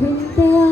ถึงเจ้า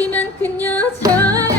벚꽃잎이만큼요 저